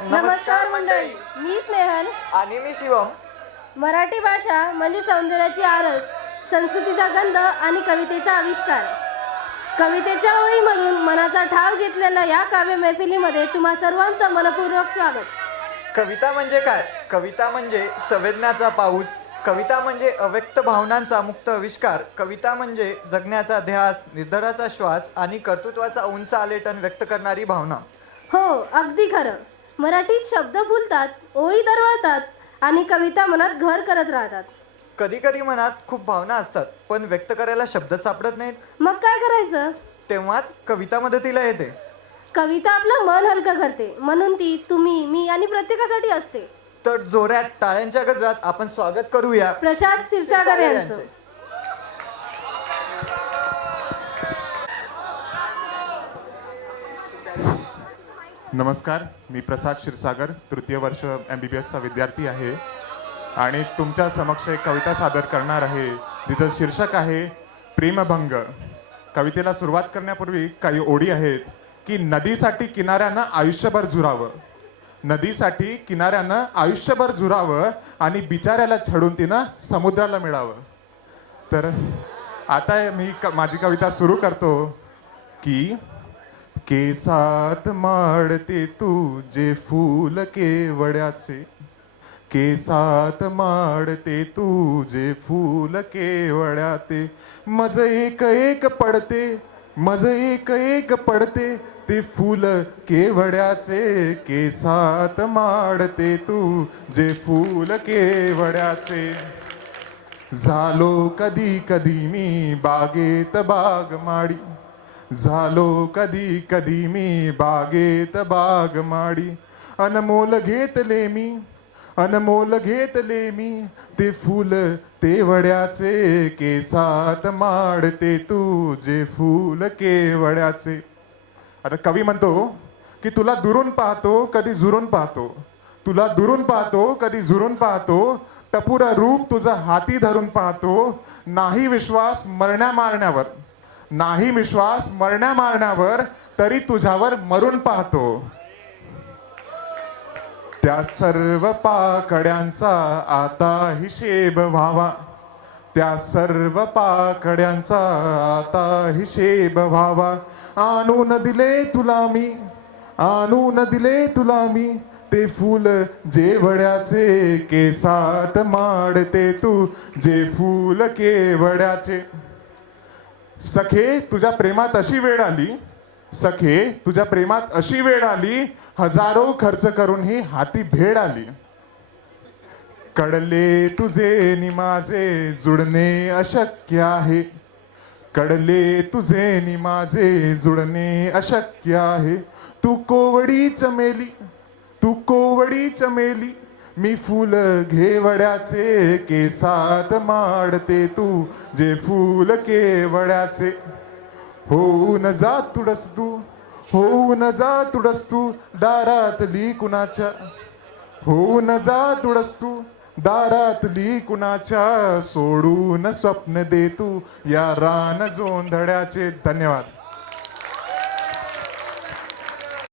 नमस्कार मंडळी, मी स्नेहल. आणि मी शिवम. मराठी भाषा म्हणजे सौंदर्याची आरस, संस्कृतीचा गंध आणि कवितेचा आविष्कार. कवितेच्या ओळीमधून मनाचा ठाव घेतलेल्या या काव्य मैफिलीमध्ये तुम्हा सर्वांचं मनपूर्वक स्वागत. कविता म्हणजे काय? कविता म्हणजे संवेदनाचा पाऊस. कविता म्हणजे अव्यक्त भावनांचा मुक्त आविष्कार. कविता म्हणजे जगण्याचा ध्यास, निर्धाराचा श्वास आणि कर्तृत्वाचा उंच आलेटन व्यक्त करणारी भावना. हो, अगदी खरं. मराठीत शब्द फुलतात, ओळी दरवळतात आणि कविता मनात घर करत राहतात. कधी कधी मनात खूप भावना असतात, पण व्यक्त करायला शब्द सापडत नाहीत. मग काय करायचं? तेव्हाच कविता मदतीला येते. कविता आपलं मन हलकं करते, म्हणून ती तुम्ही, मी आणि प्रत्येकासाठी असते. तर जोरात टाळ्यांच्या गजरात आपण स्वागत करूया प्रशांत क्षीरसागर यांचं. नमस्कार, मी प्रसाद क्षीरसागर, तृतीय वर्ष MBBSचा विद्यार्थी आहे आणि तुमच्या समक्ष एक कविता सादर करणार आहे, जिचं शीर्षक आहे प्रेमभंग. कवितेला सुरुवात करण्यापूर्वी काही ओळी आहेत की नदीसाठी किनाऱ्यानं आयुष्यभर झुरावं, नदीसाठी किनाऱ्यानं आयुष्यभर झुरावं आणि बिचाऱ्याला छडून तिनं समुद्राला मिळावं. तर आता मी माझी कविता सुरू करतो की केसात माडते तुझे फूल केवड्याचे, केसात माडते तुझे फूल केवड्याचे, मज एक एक पडते, मज एक एक पडते ते फूल केवड्याचे, केसात माडते तुझे फूल केवड्याचे. झालो कधी कधी मी बागेत बाग माडी, झालो कधी कधी मी बागेत बाग माडी, अनमोल घेतले मी, अनमोल घेतले मी ते फूल तेवड्याचे, केसात माडते तुझे फूल केवड्याचे. आता कवी म्हणतो की तुला दुरून पाहतो कधी झुरून पाहतो, तुला दुरून पाहतो कधी झुरून पाहतो, टपुर रूप तुझं हाती धरून पाहतो, नाही विश्वास मरण्या मारण्यावर, नाही विश्वास मरण्या मारण्यावर, तरी तुझ्यावर मरून पाहतो. त्या सर्व पाकड्यांचा आता हिशेब व्हावा, त्या सर्व पाकड्यांचा आता हिशेब व्हावा. आणून दिले तुला मी, आणून दिले तुला मी ते फूल जेवड्याचे, केसात माडते तू जे फूल केवड्याचे. सखे तुझ्या प्रेमात अशी वेळ आली, सखे तुझ्या प्रेमात अशी वेळ आली, हजारो खर्च करून ही हाती भेड आली. कडले तुझे नि माझे जुळणे अशक्य आहे, कडले तुझे नि माझे जुळणे अशक्य आहे. तू कोवडी चमेली, तू कोवडी चमेली, मी फूल घेवड्याचे, केसात माडते तू जे फूल केवड्याचे. होऊन जा तुडस तू, होऊन जा तुडस तू दारातली कुणाच्या, होऊन जा तुडस तू दारातली कुणाच्या, सोडून स्वप्न दे तू या रान जोंधळ्याचे. धन्यवाद.